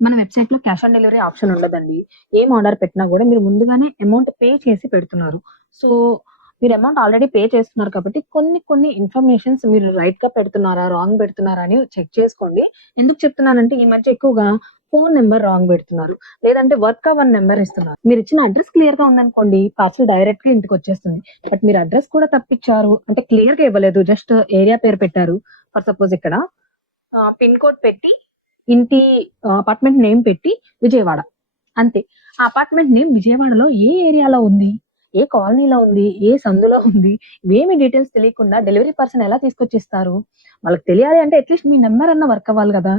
మన వెబ్‌సైట్‌లో cash on delivery option ఉండదండి. ఏం ఆర్డర్ పెట్టినా గూడా మీరు ముందుగానే అమౌంట్ పే చేసి పెడుతున్నారు. సో, మీరు అమౌంట్ ఆల్రెడీ పే చేస్తున్నారు కాబట్టి కొన్ని ఇన్ఫర్మేషన్స్ మీరు రైట్‌గా పెడుతున్నారా? రాంగ్ పెడుతున్నారా? అని చెక్ చేసుకోండి. ఎందుకు చెప్తున్నానంటే ఈ మధ్య ఎక్కువగా ఫోను నంబర్ రాంగ్ పెడుతున్నారు. లేదంటే వర్క్ అవ్వని నంబర్ ఇస్తున్నారు. మీరిచ్చిన అడ్రెస్ క్లియర్‌గా ఉందనుకోండి పార్సెల్ డైరెక్ట్‌గా ఇంటికొచ్చేస్తుంది. బట్ మీరు అడ్రెస్ కూడా తప్పిచ్చారు. అంటే క్లియర్‌గా ఇవ్వలేదు. జస్ట్ ఏరియా పేరు పెట్టారు. ఫర్ సపోజ్ ఇక్కడ పిన్ కోడ్ పెట్టి ఇంటి అపార్ట్‌మెంట్ నేమ్ పెట్టి విజయవాడ. అంతే. ఆ అపార్ట్‌మెంట్ నేమ్ విజయవాడలో ఏ ఏరియాలో ఉంది? ఏ కాలనీలో ఉంది? ఏ సందులో ఉంది? ఇవేమి డీటెయిల్స్ తెలియకుండా డెలివరీ పర్సన్ ఎలా తీసుకొచ్చిస్తారు? వాళ్ళకి తెలియాలి అంటే అట్‌లీస్ట్ మీ నంబర్ అన్నా వర్క్ అవ్వాలి గదా!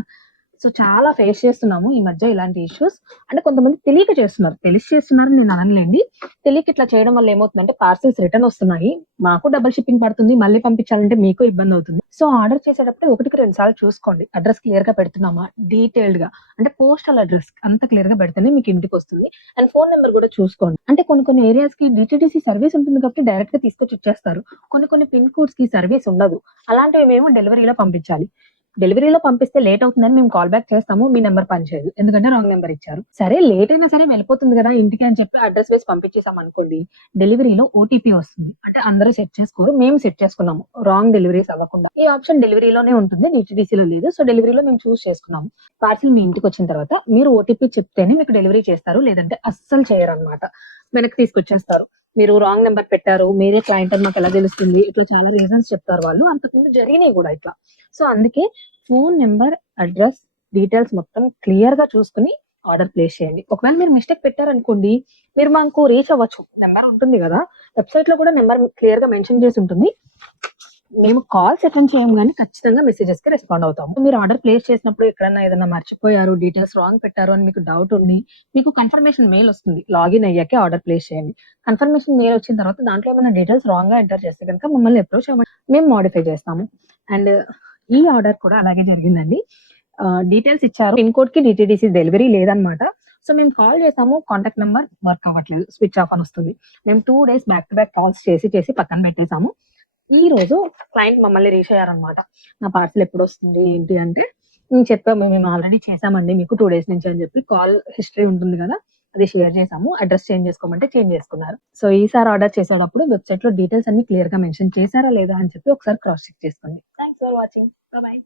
సో, చాలా ఫేస్ చేస్తున్నాము ఈ మధ్య ఇలాంటి ఇష్యూస్. అంటే కొంతమంది తెలియక చేస్తున్నారు. తెలిసి చేస్తున్నారని నేను అననులేండి. తెలియక ఇట్లా చేయడం వల్ల ఏమవుతుందంటే పార్సెల్స్ రిటర్న్ వస్తున్నాయి. మాకు డబుల్ షిప్పింగ్ పడుతుంది. మళ్ళీ పంపించాలంటే మీకు ఇబ్బందవుతుంది. సో, ఆర్డర్ చేసేటప్పుడు ఒకటికి 2 సార్లు చూసుకోండి. అడ్రెస్ క్లియర్‌గా పెడుతున్నామా? డీటెయిల్డ్‌గా అంటే పోస్టల్ అడ్రెస్ అంత క్లియర్‌గా పెడితేనే మీకు ఇంటికొస్తుంది. అండ్ ఫోను నంబర్ గూడా చూసుకోండి. అంటే కొన్ని ఏరియాస్‌కి డీటీడీసీ సర్వీస్ ఉంటుంది కాబట్టి డైరెక్ట్‌గా తీసుకొచ్చి ఇచ్చేస్తారు. కొన్ని పిన్ కోడ్స్‌కి సర్వీస్ ఉండదు. అలాంటివి మేము డెలివరీలో పంపించాలి. డెలివరీలో పంపిస్తే లేట్ అవుతుందని మేము కాల్ బ్యాక్ చేస్తాము. మీ నంబర్ పనిచేయదు. ఎందుకంటే రాంగ్ నంబర్ ఇచ్చారు. సరే లేట్ అయినా సరే వెళ్ళిపోతుంది గదా! ఇంటికి అని చెప్పి అడ్రెస్ వేసి పంపించేసామనుకోండి. డెలివరీలో ఓటీపీ వస్తుంది. అంటే అందరూ సెట్ చేసుకోరు. మేము సెట్ చేసుకున్నాము. రాంగ్ డెలివరీస్ అవ్వకుండా. ఈ ఆప్షన్ డెలివరీలోనే ఉంటుంది. డీటీడీసీలో లేదు. సో, డెలివరీలో మేము చూజ్ చేసుకున్నాము. పార్సెల్ మీ ఇంటికొచ్చిన తర్వాత మీరు ఓటీపీ చెప్తేనే మీకు డెలివరీ చేస్తారు. లేదంటే అస్సలు చేయరనమాట. వెనక్కి తీసుకొచ్చేస్తారు. మీరు రాంగ్ నంబర్ పెట్టారు. మీరే క్లయింట్ అని మాకెలా తెలుస్తుంది? ఇట్లా చాలా రీజన్స్ చెప్తారు వాళ్ళు. అంతకుముందు జరిగినాయి గూడా ఇట్లా. సో, అందుకే ఫోను నంబర్, అడ్రెస్, డీటెయిల్స్ మొత్తం క్లియర్‌గా చూసుకొని ఆర్డర్ ప్లేస్ చేయండి. ఒకవేళ మీరు మిస్టేక్ పెట్టారనుకోండి, మీరు మాకు రీచ్ అవ్వచ్చు. నంబర్ ఉంటుంది గదా! వెబ్‌సైట్‌లో కూడా నంబర్ క్లియర్‌గా మెన్షన్ చేసి ఉంటుంది. మేము కాల్స్ అటెండ్ చేయం గానీ ఖచ్చితంగా మెసేజెస్‌కి రెస్పాండ్ అవుతాము. మీరు ఆర్డర్ ప్లేస్ చేసినప్పుడు ఎక్కడన్నా ఏదన్నా మర్చిపోయారు, డీటెయిల్స్ రాంగ్ పెట్టారు అని మీకు డౌట్ ఉండి, మీకు కన్ఫర్మేషన్ మెయిల్ వస్తుంది. లాగిన్ అయ్యాకే ఆర్డర్ ప్లేస్ చేయండి. కన్ఫర్మేషన్ మెయిల్ వచ్చిన తర్వాత దాంట్లో ఏమైనా డీటెయిల్స్ రాంగ్‌గా ఎంటర్ చేస్తే గనుక మమ్మల్ని అప్రోచ్ అవ్వండి. మేము మోడిఫై చేస్తాము. అండ్ ఈ ఆర్డర్ కూడా అలాగే జరిగిందండి. డీటెయిల్స్ ఇచ్చారు. పిన్ కోడ్‌కి డీటీడీసీ డెలివరీ లేదనమాట. సో, మేము కాల్ చేసాము. కాంటాక్ట్ నంబర్ వర్క్ అవ్వట్లేదు. స్విచ్ ఆఫ్ అని వస్తుంది. మేము 2 days back to back calls చేసి పక్కన పెట్టేసాము. ఈరోజు క్లయింట్ మమ్మల్ని రీచ్ అయ్యారనమాట. నా పార్సెల్ ఎప్పుడొస్తుంది ఏంటి అంటే, మేము చెప్పాము. మేము ఆల్రెడీ చేసామండి మీకు 2 డేస్ నుంచి అని చెప్పి కాల్ హిస్టరీ ఉంటుంది గదా! అది షేర్ చేసాము. అడ్రెస్ చేంజ్ చేసుకోమంటే చేంజ్ చేసుకున్నారు. సో, ఈసారి ఆర్డర్ చేసేటప్పుడు వెబ్‌సైట్‌లో డీటెయిల్స్ అన్నీ క్లియర్‌గా మెన్షన్ చేశారా లేదా అని చెప్పి ఒకసారి క్రాస్ చెక్ చేసుకోండి. Thanks for watching. బై.